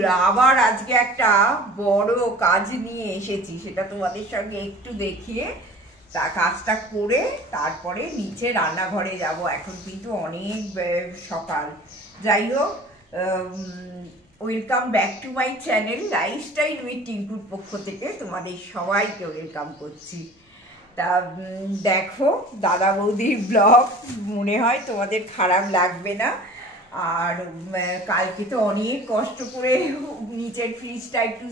বন্ধুরা, আবার আজকে একটা বড় কাজ নিয়ে এসেছি, সেটা তোমাদের সঙ্গে একটু দেখিয়ে তা কাজটা করে তারপরে নিচে রান্নাঘরে যাব। এখন কিন্তু অনেক সকাল। যাই হোক, welcome back to my channel lifestyle with টিঙ্কুর পক্ষ থেকে তোমাদের সবাইকে ওয়েলকাম করছি। তা দেখো, দাদা বৌদির ব্লগ মনে হয় তোমাদের খারাপ লাগবে না। আর কালকে তো অনেক কষ্ট করে নিচের ফ্রিজটা একটু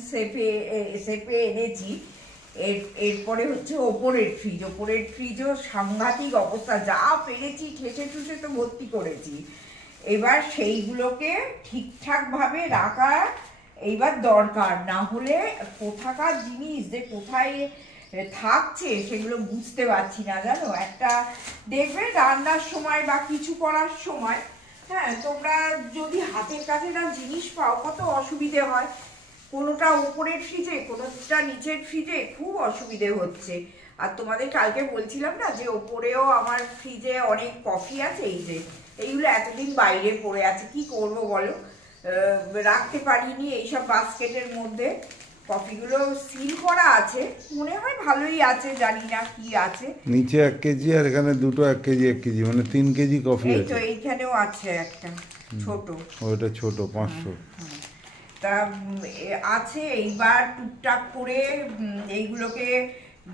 সেপে এনেছি। এরপরে হচ্ছে ওপরের ফ্রিজও সাংঘাতিক অবস্থা, যা পেরেছি ঠেসে ঠুসে তো ভর্তি করেছি। এবার সেইগুলোকে ঠিকঠাকভাবে রাখা এইবার দরকার, না হলে কোথাকার জিনিস যে কোথায় থাকছে সেগুলো বুঝতে পারছি না, জানো। একটা দেখবে রান্নার সময় বা কিছু করার সময়, হ্যাঁ, তোমরা যদি হাতের কাছে না জিনিস পাও কত অসুবিধে হয়। কোনোটা উপরের ফ্রিজে, কোনোটা নিচের ফ্রিজে, খুব অসুবিধে হচ্ছে। আর তোমাদের কালকে বলছিলাম না যে ওপরেও আমার ফ্রিজে অনেক কফি আছে, এই যে এইগুলো এতদিন বাইরে পড়ে আছে, কি করব বলো, রাখতে পারিনি এইসব বাস্কেটের মধ্যে। কফিগুলো সিল করা আছে, মনে হয় ভালোই আছে, জানি না কি আছে। নিচে 1 কেজি আর এখানে দুটো 1 কেজি 1 কেজি, মানে 3 কেজি কফি আছে। এই তো এইখানেও আছে একটা ছোট, ওটা ছোট 500 তা আছে। এইবার টুকটাক করে এইগুলোকে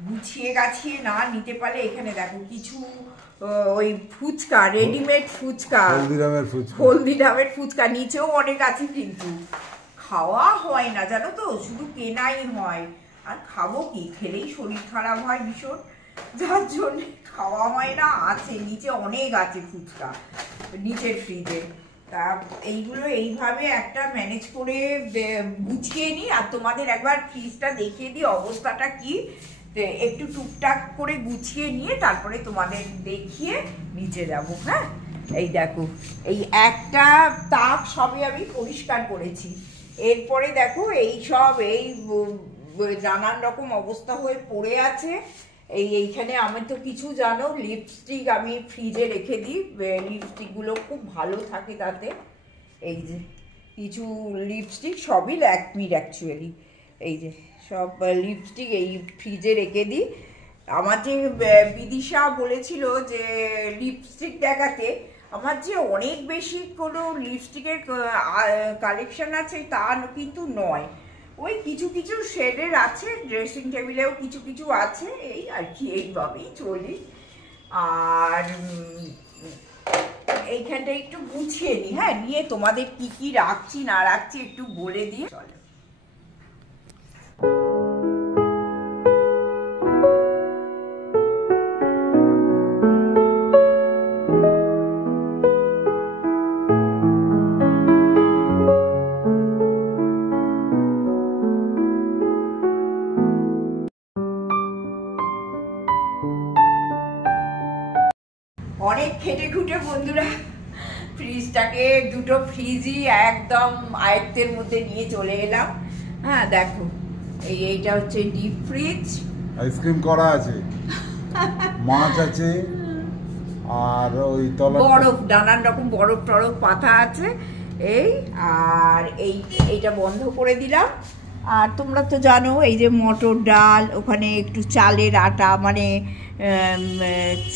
গুছিয়ে গাছিয়ে না নিতে পারলে, এখানে দেখো কিছু ওই ফুচকা, রেডিমেড ফুচকা, হলদিরামের ফুচকা নিচেও অনেক আছে, কিন্তু খাওয়া হয় না, জানো তো, শুধু কেনাই হয়। আর খাবো কি, খেলেই শরীর খারাপ হয় ভীষণ, যার জন্য খাওয়া হয় না। আছে নিচে অনেক আছে ফুচকা নিচের ফ্রিজে। তা এইগুলো এইভাবে একটা ম্যানেজ করে গুছিয়ে নিই, আর তোমাদের একবার ফ্রিজটা দেখিয়ে দিই অবস্থাটা কি। একটু টুকটাক করে গুছিয়ে নিয়ে তারপরে তোমাদের দেখিয়ে নিচে যাব। হ্যাঁ, এই দেখো, এই একটা তাক সবই আমি পরিষ্কার করেছি। এরপরে দেখো এই সব এই নানান রকম অবস্থা হয়ে পড়ে আছে। এইখানে আমি তো কিছু, জানো, লিপস্টিক আমি ফ্রিজে রেখে দিই, লিপস্টিকগুলো খুব ভালো থাকে তাতে। এই যে কিছু লিপস্টিক, সবই ল্যাকমির অ্যাকচুয়ালি, এই যে সব লিপস্টিক এই ফ্রিজে রেখে দিই। আমার যে বিদিশা বলেছিল যে লিপস্টিক দেখাতে, আমার যে অনেক বেশি কোনো লিপস্টিকের কালেকশন আছে তা কিন্তু নয়, ওই কিছু কিছু শেডের আছে, ড্রেসিং টেবিলেও কিছু কিছু আছে, এই আর কি, এইভাবেই চলি। আর এইখানটা একটু গুছিয়ে নিই, হ্যাঁ, নিয়ে তোমাদের কি কি রাখছি না রাখছি একটু বলে দিয়ে চলো। অনেক খেটে খুঁটে বন্ধুরা ফ্রিজটাকে, দুটো ফ্রিজই একদম আয়ত্তের মধ্যে নিয়ে চলে এলাম। হ্যাঁ দেখো, এইটা হচ্ছে ডিপ ফ্রিজ, আইসক্রিম করা আছে, মাছ আছে, আর ওই তলা বরফ, নানান রকম বরফ টরফ পাতা আছে এই। আর এইটা বন্ধ করে দিলাম। আর তোমরা তো জানো, এই যে মটর ডাল, ওখানে একটু চালের আটা, মানে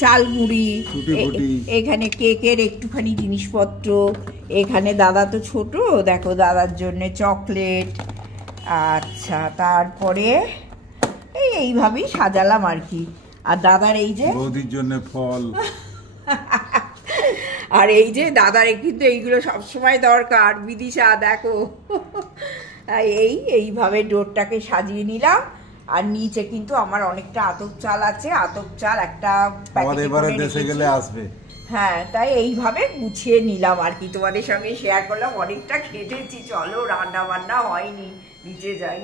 চাল মুড়ি, এখানে কেকের একটুখানি জিনিসপত্র, এখানে দাদা তো ছোট, দেখো দাদার জন্য চকলেট। আচ্ছা, তারপরে এইভাবেই সাজালাম আর কি। আর দাদার এই যে বৌদির জন্য ফল, আর এই যে দাদার কিন্তু এইগুলো সবসময় দরকার। বিদিশা দেখো, এইভাবে ডোরটাকে সাজিয়ে নিলাম। আর নিচে কিন্তু আমার অনেকটা আতপ চাল আছে, আতপ চাল একটা দেশে গেলে আসবে, হ্যাঁ, তাই এইভাবে গুছিয়ে নিলাম আর কি, তোমাদের সঙ্গে শেয়ার করলাম। অনেকটা খেটেছি, চলো, রান্না বান্না হয়নি, নিচে যাই।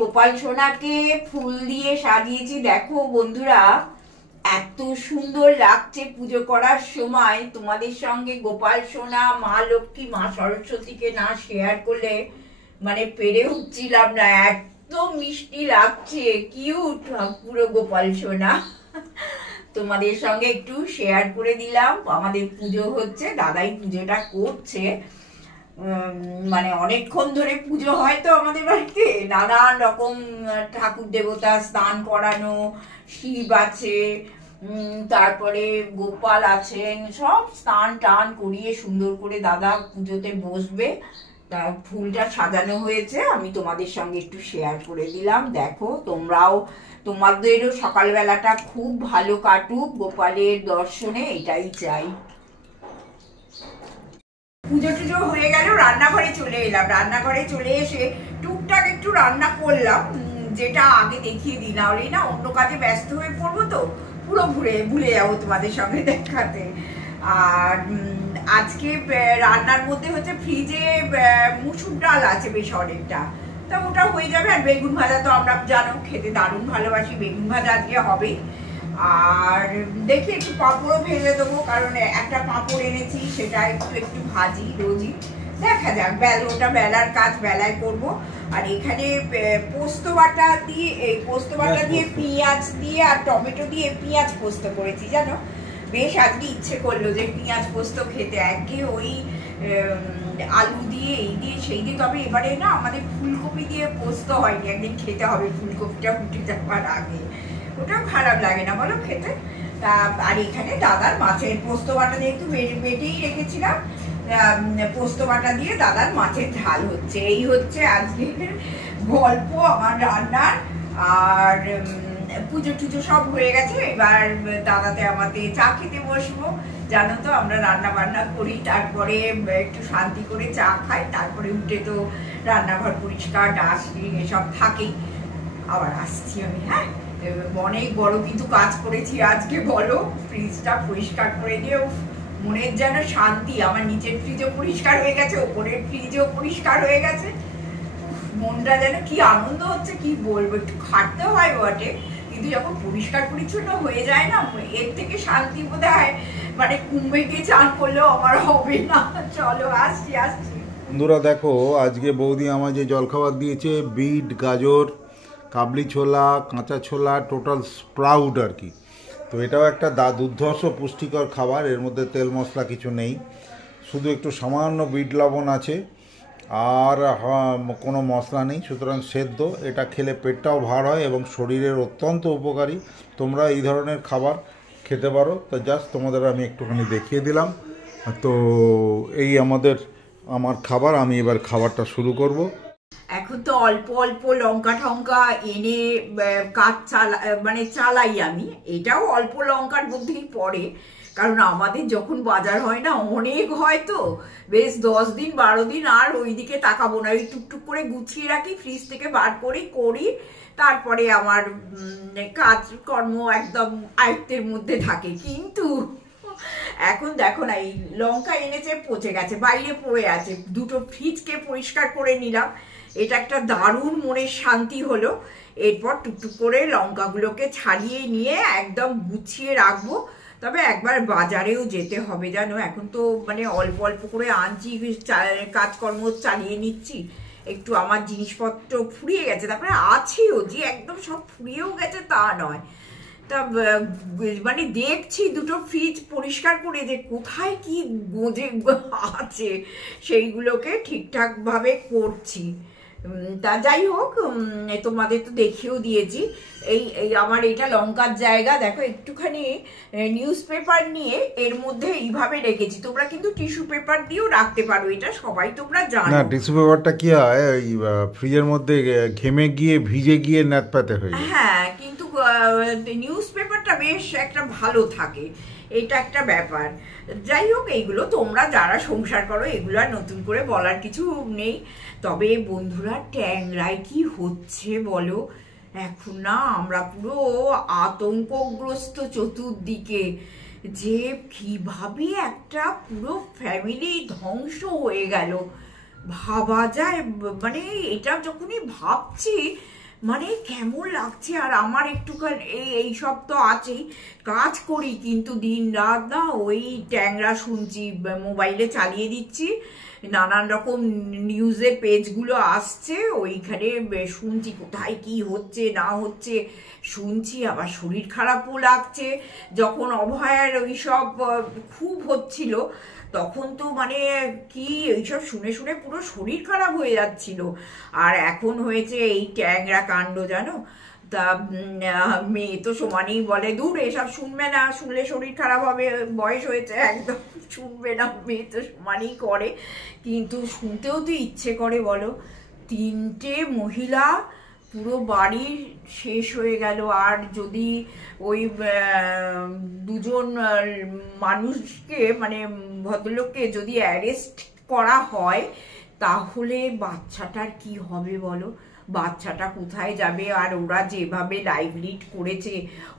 গোপাল সোনাকে ফুল দিয়ে সাজিয়েছি, দেখো বন্ধুরা, এত সুন্দর লাগছে পুজো করার সময়। তোমাদের সঙ্গে গোপাল সোনা, মা লক্ষ্মী, মা সরস্বতীকে না শেয়ার করলে মানে পেরে উঠছিলাম না, এত মিষ্টি লাগছে, কিউট পুরো গোপাল সোনা। তোমাদের সঙ্গে একটু শেয়ার করে দিলাম। আমাদের পুজো হচ্ছে, দাদাই পুজোটা করছে। মানে অনেকক্ষণ ধরে পুজো হয় তো আমাদের বাড়িতে, নানান রকম ঠাকুর দেবতা স্নান করানো, শিব আছে, তারপরে গোপাল আছেন, সব স্নান টান করিয়ে সুন্দর করে দাদা পুজোতে বসবে। তা ফুলটা সাজানো হয়েছে, আমি তোমাদের সঙ্গে একটু শেয়ার করে দিলাম। দেখো তোমরাও, তোমাদেরও সকালবেলাটা খুব ভালো কাটুক গোপালের দর্শনে, এটাই চাই। পুজো টুজো হয়ে গেল, রান্নাঘরে চলে এলাম। রান্নাঘরে চলে এসে টুকটাক একটু রান্না করলাম, যেটা আগে দেখিয়ে দিই, না হলেই না অন্য কাজে ব্যস্ত হয়ে পড়বো তো পুরো ভুলে যাবো তোমাদের সঙ্গে দেখাতে। আর আজকে রান্নার মধ্যে হচ্ছে ফ্রিজে মুসুর ডাল আছে বেশ অনেকটা, তা ওটা হয়ে যাবে। আর বেগুন ভাজা তো আমরা জানো খেতে দারুণ ভালোবাসি, বেগুন ভাজা আজকে হবে। আর দেখি একটু পাঁপড়ও ভেজে দেবো, কারণ একটা পাঁপড় এনেছি, সেটা একটু ভাজি রোজই, দেখা যাক। ওটা বেলার কাজ বেলায় করব। আর এখানে পোস্ত বাটা দিয়ে, এই পোস্ত বাটা দিয়ে পেঁয়াজ দিয়ে আর টমেটো দিয়ে পেঁয়াজ পোস্ত করেছি জানো। বেশ আজকে ইচ্ছে করলো যে পেঁয়াজ পোস্ত খেতে, একঘে ওই আলু দিয়ে এই দিয়ে সেই দিয়ে। তবে এবারে না আমাদের ফুলকপি দিয়ে পোস্ত হয়নি, একদিন খেতে হবে ফুলকপিটা ফুটে যাওয়ার আগে, ওটাও খারাপ লাগে না বলো খেতে। তা আর এখানে দাদার মাছের পোস্ত বাটা দিয়ে একটু বেটেই রেখেছিলাম, পোস্ত বাটা দিয়ে দাদার মাছের ঝাল হচ্ছে। এই হচ্ছে আজকে গল্প আমার রান্নার। আর পুজো টুজো সব হয়ে গেছে, এবার দাদাতে আমাদের চা খেতে বসবো। জানো তো আমরা রান্না বান্না করি, তারপরে একটু শান্তি করে চা খাই, তারপরে উঠে তো রান্নাঘর পরিষ্কার, ডাস্টবিন এসব থাকেই। আবার আসছি আমি, হ্যাঁ অনেক বড় কিন্তু কাজ করেছি আজকে বলো। ফ্রিজটা পরিষ্কার করে দিয়ে মনের যেন শান্তি। আমার নিচের ফ্রিজও পরিষ্কার হয়ে গেছে, ওপরের ফ্রিজও পরিষ্কার হয়ে গেছে, মনটা যেন কি আনন্দ হচ্ছে কি বলবো। একটু খাটতে হয় বটে, কিন্তু যখন পরিষ্কার পরিচ্ছন্ন হয়ে যায় না, এর থেকে শান্তি বোধ হয় মানে কুম্ভে গিয়ে চান করলেও আমার হবে না। চলো আসছি। বন্ধুরা দেখো, আজকে বৌদি আমার যে জলখাবার দিয়েছে, বিট, গাজর, কাবলি ছোলা, কাঁচা ছোলা, টোটাল স্প্রাউট আর কি। তো এটাও একটা দুর্ধর্ষ পুষ্টিকর খাবার, এর মধ্যে তেল মশলা কিছু নেই, শুধু একটু সামান্য বিট লবণ আছে, আর কোনো মশলা নেই, সুতরাং সেদ্ধ। এটা খেলে পেটটাও ভার হয় এবং শরীরের অত্যন্ত উপকারী। তোমরা এই ধরনের খাবার খেতে পারো। তো জাস্ট তোমাদের আমি একটুখানি দেখিয়ে দিলাম। তো এই আমার খাবার, আমি এবার খাবারটা শুরু করব। এখন তো অল্প অল্প লঙ্কা ঠঙ্কা এনে কাজ চালাই আমি। এটাও অল্প লঙ্কার মধ্যেই পড়ে, কারণ আমাদের যখন বাজার হয় না অনেক হয় তো, বেশ 10 দিন 12 দিন আর ওইদিকে তাকাবো না, ওই টুকটুক করে গুছিয়ে রাখি, ফ্রিজ থেকে বার করি। তারপরে আমার কাজকর্ম একদম আয়ত্তের মধ্যে থাকে। কিন্তু এখন দেখো না, এই লঙ্কা এনেছে পচে গেছে, বাইরে পড়ে আছে, দুটো ফ্রিজকে পরিষ্কার করে নিলাম, এটা একটা দারুণ মনের শান্তি হলো। এরপর টুকটুক করে লঙ্কাগুলোকে ছাড়িয়ে নিয়ে একদম গুছিয়ে রাখবো। তবে একবার বাজারেও যেতে হবে জানো, এখন তো মানে অল্প অল্প করে আনছি, কাজকর্ম চালিয়ে নিচ্ছি। একটু আমার জিনিসপত্র ফুরিয়ে গেছে, তারপরে আছেও যে একদম সব ফুরিয়েও গেছে তা নয়। তা মানে দেখছি দুটো ফ্রিজ পরিষ্কার করে যে কোথায় কি গোজে আছে সেইগুলোকে ঠিকঠাক ভাবে করছি। তা যাই হোক, তোমাদের তো দেখিয়েও দিয়েছি। এই আমার এটা লঙ্কার জায়গা, দেখো একটুখানি নিউজ পেপার নিয়ে এর মধ্যে এইভাবে রেখেছি। তোমরা কিন্তু টিস্যু পেপার দিয়েও রাখতে পারো, এটা সবাই তোমরা জানো। না, টিস্যু পেপারটা কি হয়, ওই ফ্রিজের মধ্যে ঘেমে গিয়ে ভিজে গিয়ে ন্যাতপ্যাতে হয়ে যায়। হ্যাঁ, কিন্তু নিউজ পেপারটা বেশ একটা ভালো থাকে, এটা একটা ব্যাপার। যাই হোক, এইগুলো তোমরা যারা সংসার করো এগুলো আর নতুন করে বলার কিছু নেই। তবে বন্ধুরা, ট্যাংরায় কি হচ্ছে বলো, এখন না আমরা পুরো আতঙ্কগ্রস্ত চতুর্দিকে, যে কিভাবে একটা পুরো ফ্যামিলি ধ্বংস হয়ে গেল ভাবা যায়। মানে এটা যখনই ভাবছি মানে কেমন লাগছে। আর আমার একটুখানি এইসব তো আছেই, কাজ করি কিন্তু দিন রাত না ওই ট্যাংরা শুনছি, মোবাইলে চালিয়ে দিচ্ছি নানান রকম নিউজে পেজগুলো আসছে, ওইখানে শুনছি কোথায় কি হচ্ছে না হচ্ছে শুনছি, আবার শরীর খারাপও লাগছে। যখন অভয়ার ওইসব খুব হচ্ছিল তখন তো মানে কি এইসব শুনে শুনে পুরো শরীর খারাপ হয়ে যাচ্ছিল। আর এখন হয়েছে এই ট্যাংরা কাণ্ড, জানো। তা মেয়ে তো সমানেই বলে দূর এসব শুনবে না, শুনলে শরীর খারাপ হবে, বয়স হয়েছে একদম শুনবে না, মেয়ে তো সমানেই করে। কিন্তু শুনতেও তো ইচ্ছে করে বলো, 3টে মহিলা পুরো বাড়ি শেষ হয়ে গেল। আর যদি ওই 2জন মানুষকে মানে ভদ্রলোককে যদি অ্যারেস্ট করা হয় তাহলে বাচ্চাটার কি হবে বলো, বাচ্চাটা কোথায় যাবে? আর ওরা যেভাবে লাইভ লিড করেছে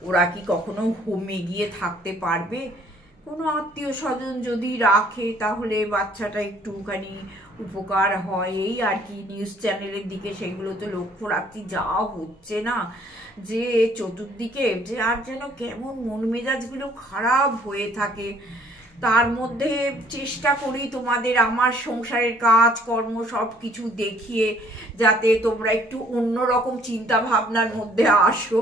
ওরা কি কখনো হোমে গিয়ে থাকতে পারবে? কোনো আত্মীয় স্বজন যদি রাখে তাহলে বাচ্চাটা একটুখানি উপকার হয়, এই আর কি। নিউজ চ্যানেলের দিকে সেগুলো তো লক্ষ্য রাখছি, যা হচ্ছে না যে চতুর্দিকে, যে আর যেন কেমন মন মেজাজগুলো খারাপ হয়ে থাকে। তার মধ্যে চেষ্টা করি তোমাদের আমার সংসারের কাজ কর্ম সব কিছু দেখিয়ে যাতে তোমরা একটু অন্যরকম চিন্তা ভাবনার মধ্যে আসো।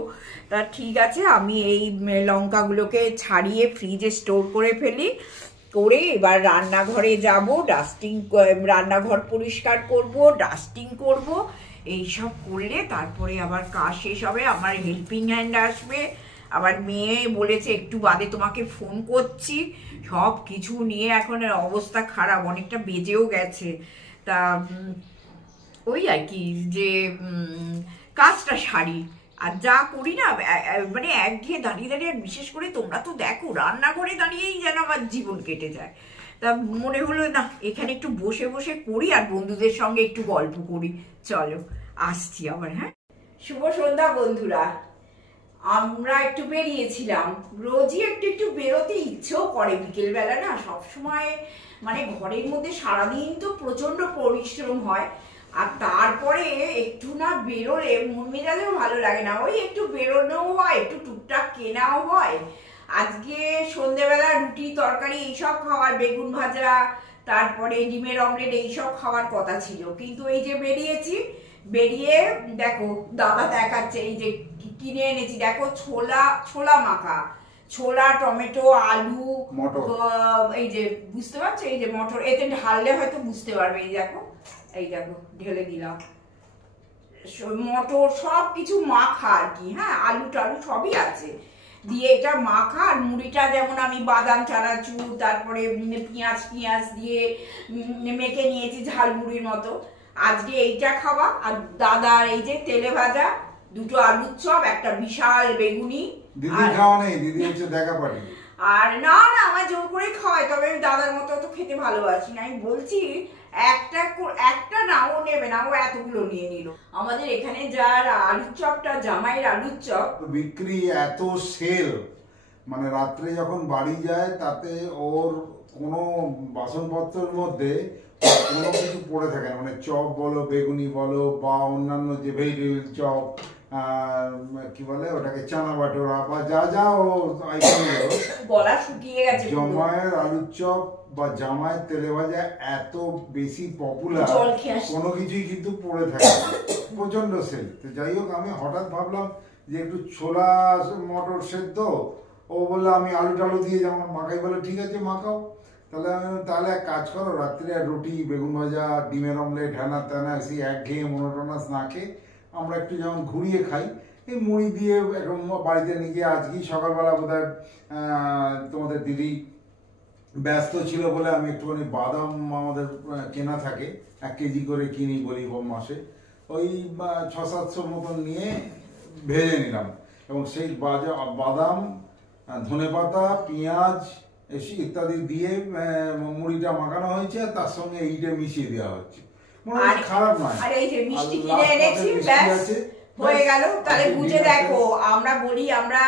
তা ঠিক আছে, আমি এই লঙ্কাগুলোকে ছাড়িয়ে ফ্রিজে স্টোর করে ফেলি, করে এবার রান্নাঘরে যাব, ডাস্টিং, রান্নাঘর পরিষ্কার করব, ডাস্টিং করব। এইসব করলে তারপরে আবার কাজ শেষ হবে, আমার হেল্পিং হ্যান্ড আসবে। আবার মেয়ে বলেছে একটু বাদে তোমাকে ফোন করছি। সব কিছু নিয়ে এখন অবস্থা খারাপ, অনেকটা বেজেও গেছে। তা ওই আর কি যে কাজটা সারি। আর যা করি না মানে একঘেয়ে দাঁড়িয়ে দাঁড়িয়ে, আর বিশেষ করে তোমরা তো দেখো রান্নাঘরে দাঁড়িয়েই যেন আমার জীবন কেটে যায়। তা মনে হলো না এখানে একটু বসে বসে করি আর বন্ধুদের সঙ্গে একটু গল্প করি। চলো আসছি আবার। হ্যাঁ, শুভ সন্ধ্যা বন্ধুরা। আমরা একটু বেরিয়েছিলাম, রোজই একটু একটু বেরোতে ইচ্ছেও করে বিকেলবেলা না, সবসময় মানে ঘরের মধ্যে সারাদিন তো প্রচন্ড পরিশ্রম হয়, আর তারপরে একটু না বেরোলে মন মেজাজেও ভালো লাগে না। ওই একটু বেরোনোও হয়, একটু টুকটাক কেনাও হয়। আজকে সন্ধেবেলা রুটি তরকারি এইসব খাওয়ার, বেগুন ভাজা, তারপরে ডিমের অমলেট এইসব খাওয়ার কথা ছিল, কিন্তু এই যে বেরিয়েছি, বেরিয়ে দেখো দাদা দেখাচ্ছে এই যে কিনে এনেছি, দেখো ছোলা মাখা, ছোলা, টমেটো, আলু, এই যে বুঝতে পারছো, এই যে মটর, এতে ঢাললে হয়তো বুঝতে পারবে। এই দেখো, এই দেখো ঢেলে দিলাম, মটর সব কিছু মাখা আর কি। হ্যাঁ, আলু টালু সবই আছে, দিয়ে এটা মাখা। আর মুড়িটা যেমন আমি বাদাম, চানাচুর, তারপরে পেঁয়াজ দিয়ে মেখে নিয়েছি ঝালমুড়ির মতো। আজকে এইটা খাওয়া। আর দাদার এই যে তেলে ভাজা, 2টো আলুর চপ, একটা বিশাল বেগুনি। দিদি খাওয়া নেই, দিদি হচ্ছে দেখা পাটি। আর না না, আমার জোর করে খাওয়াই, তবে আমি দাদার মতো তো খেতে ভালোবাসি না। আমি বলছি একটা না, ও নেবে না, ও এতগুলো নিয়ে নিল। আমাদের এখানে যার আলুর চপটা, জামাইয়ের আলুর চপ বিক্রি এত সেল, মানে রাত্রে যখন বাড়ি যায় তাতে ওর কোনো বাসনপত্রের মধ্যে কোনো কিছু পড়ে থাকে না, মানে চপ বলো, বেগুনি বলো, বা অন্যান্য যে ভেজিটেবিল চপ, কি বলে ওটাকে, চানা বাটোরা, বা যা যা ও গলা শুকিয়ে গেছে। জামাইয়ের আলুর চপ বা জামাইয়ের তেলে ভাজা এত বেশি পপুলার, কোনো কিছুই কিন্তু পড়ে থাকে না, প্রচন্ড সেল। তো যাই হোক, আমি হঠাৎ ভাবলাম যে একটু ছোলা মটর সেদ্ধ, ও বললো আমি আলু টালু দিয়ে যেমন মাখাই, বলে ঠিক আছে মাখাও। তাহলে এক কাজ করো, রাত্রে রুটি, বেগুন ভাজা, ডিমের অমলেট, হ্যানা ত্যানা, সেই একঘেয়ে মোনোটোনাস না খেয়ে আমরা একটু যেমন ঘুরিয়ে খাই, এই মুড়ি দিয়ে এখন বাড়িতে নিয়ে গিয়ে, আজকেই সকালবেলা বোধহয় তোমাদের দিদি ব্যস্ত ছিল বলে আমি একটুখানি বাদাম আমাদের কেনা থাকে, 1 কেজি করে কিনি বলি মাসে, ওই 600-700 মতন নিয়ে ভেজে নিলাম, এবং সেই বাদাম, ধনেপাতা, পেঁয়াজ ইত্যাদি দিয়ে মুড়িটা মাখানো হয়েছে, আর তার সঙ্গে এইটা মিশিয়ে দেওয়া হচ্ছে। খারাপ নয়। আর এই যে মিষ্টি কিনে এনেছি, ব্যাস হয়ে গেল। তাহলে বুঝে দেখো, আমরা বলি আমরা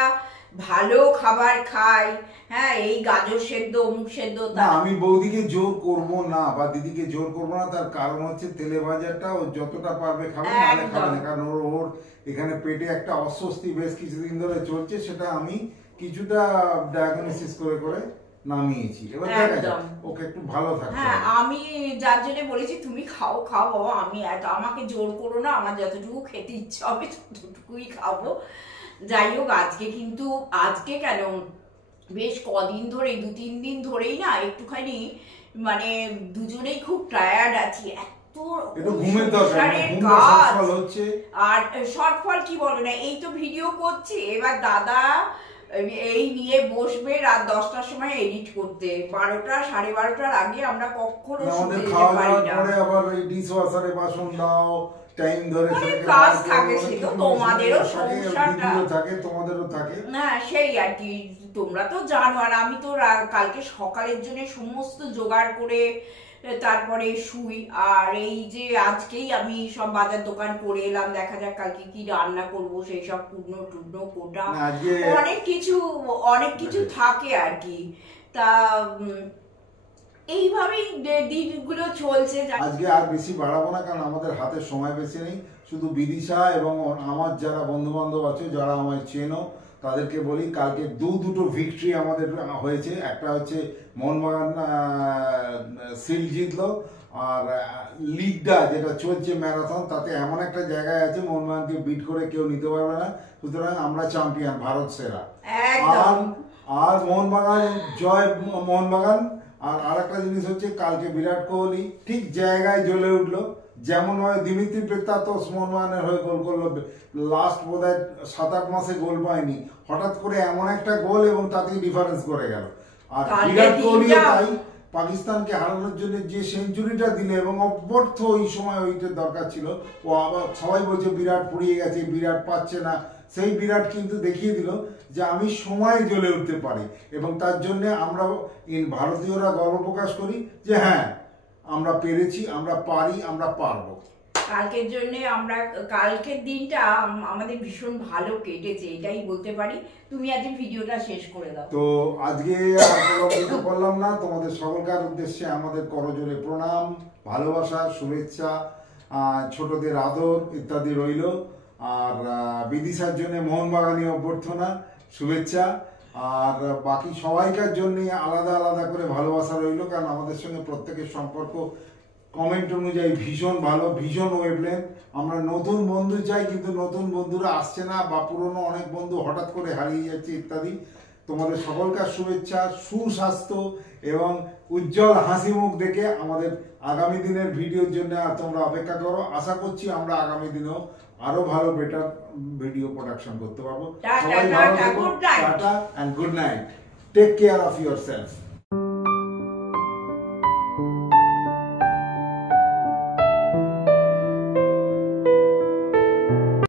ভালো খাবার খাই, হ্যাঁ, এই গাজর সেদ্ধ, অমুক সেদ্ধ। না, আমি বৌদিকে জোর করব না বা দিদিকে জোর করব না, তার কারণ হচ্ছে তেলে ভাজাটা ও যতটা পারবে খাবে, নাহলে খাবে না। কারণ ওর এখানে পেটে একটা অস্বস্তি বেশ কিছুদিন ধরে চলছে, সেটা আমি কিছুটা ডায়াগনোসিস করে নামিয়েছি। এবার দেখা যাক, একদম। ওকে একটু ভালো থাকতে হ্যাঁ, হবে। আমি যার জন্য বলেছি তুমি খাও খাও বাবা, আমি আমাকে জোর করো না, আমার যতটুকু খেতে ইচ্ছা হবে ততটুকুই খাবো। যাই হোক, আজকে কেন, বেশ কদিন ধরে, 2-3 দিন ধরেই না একটুখানি মানে দুজনেই খুব টায়ার্ড আছি, এত একটু ঘুমের দরকার, সংসারের ঘুমটা কাজ। সফল হচ্ছে। আর শর্টফল কি বলো না, এই তো ভিডিও করছি, এবার দাদা এই নিয়ে বসবে রাত 10টার সময় এডিট করতে, 12টা 12:30টার আগে আমরা কখনো আমাদের শুতে যেতে খাওয়া পারি দাওয়ার না। পরে আবার ওই ডিশ ওয়াশারে বাসন দাও, টাইম ধরে অনেক সেটাকে কাজ বার করো, থাকে, অনেক সে তো কিছু তোমাদেরও থাকে, সংসারটা ভিডিও থাকে, তোমাদেরও থাকে। না, সেই আর কি, তোমরা তো জানো। আর আমি তো কালকে সকালের জন্য সমস্ত জোগাড় করে তারপরে শুই। আর এই যে আজকেই আমি সব বাজার দোকান করে এলাম, দেখা যাক কালকে কি রান্না করব, সেই সব কুটনো টুটনো কোটা, না, আজকে অনেক কিছু থাকে আর কি। তা এইভাবেই দিনগুলো চলছে। আজকে আর বেশি বাড়াবো না, কারণ আমাদের হাতে সময় বেশি নেই। শুধু বিদিশা এবং আমার যারা বন্ধু বান্ধব আছে, যারা আমায় চেনো, তাদেরকে বলি কালকে দুটো ভিক্টরি আমাদের হয়েছে। একটা হচ্ছে মোহনবাগান সিল জিতলো, আর লিগটা যেটা চলছে ম্যারাথন, তাতে এমন একটা জায়গায় আছে মোহনবাগানকে বিট করে কেউ নিতে পারবে না। সুতরাং আমরা চ্যাম্পিয়ন, ভারত সেরা। আর মোহনবাগান জয় মোহনবাগান। আর আরেকটা জিনিস হচ্ছে, কালকে বিরাট কোহলি ঠিক জায়গায় জ্বলে উঠলো। যেমন হয় দিমিত্রি পেত্রাতোস মোহনবাগানের হয়ে গোল করলো, লাস্ট বোধহয় 7-8 মাসে গোল পায়নি, হঠাৎ করে এমন একটা গোল এবং তাতেই ডিফারেন্স করে গেল। আর বিরাট কোহলিও তাই, পাকিস্তানকে হারানোর জন্য যে সেঞ্চুরিটা দিলে, এবং অব্যর্থ ওই সময় ওইটার দরকার ছিল। ও আবার সবাই বলছে বিরাট ফুরিয়ে গেছে, বিরাট পাচ্ছে না, সেই বিরাট কিন্তু দেখিয়ে দিল যে আমি সময় জ্বলে উঠতে পারি। এবং তার জন্য আমরা ভারতীয়রা গর্ব প্রকাশ করি যে হ্যাঁ, আমরা পেরেছি, আমরা পারি, আমরা পারবো। কালকের দিনটা আমাদের ভীষণ ভালো কেটেছে, এটাই বলতে পারি। তুমি আজকে ভিডিওটা শেষ করে দাও। তো আজকে আর কিছু বললাম না, তোমাদের সকলকার উদ্দেশ্যে আমাদের করজোরে প্রণাম, ভালোবাসা, শুভেচ্ছা, ছোটদের আদর ইত্যাদি রইল। আর বিদিশার জন্য মোহনবাগানী অভ্যর্থনা, শুভেচ্ছা। আর বাকি সবাইকার জন্য আলাদা আলাদা করে ভালোবাসা রইল, কারণ আমাদের সঙ্গে প্রত্যেকের সম্পর্ক কমেন্ট অনুযায়ী ভীষণ ভালো, ভীষণ ওয়েভলেন্থ। আমরা নতুন বন্ধু চাই, কিন্তু নতুন বন্ধুরা আসছে না, বা পুরনো অনেক বন্ধু হঠাৎ করে হারিয়ে যাচ্ছে ইত্যাদি। তোমাদের সকলকার শুভেচ্ছা, সুস্বাস্থ্য এবং উজ্জ্বল হাসি মুখ দেখে আমাদের আগামী দিনের ভিডিওর জন্য তোমরা অপেক্ষা করো। আশা করছি আমরা আগামী দিনেও আরো ভালো বেটার ভিডিও প্রোডাকশন করতে পারবো। সবাই ভালো থাকো, tata and good night, take care of yourself.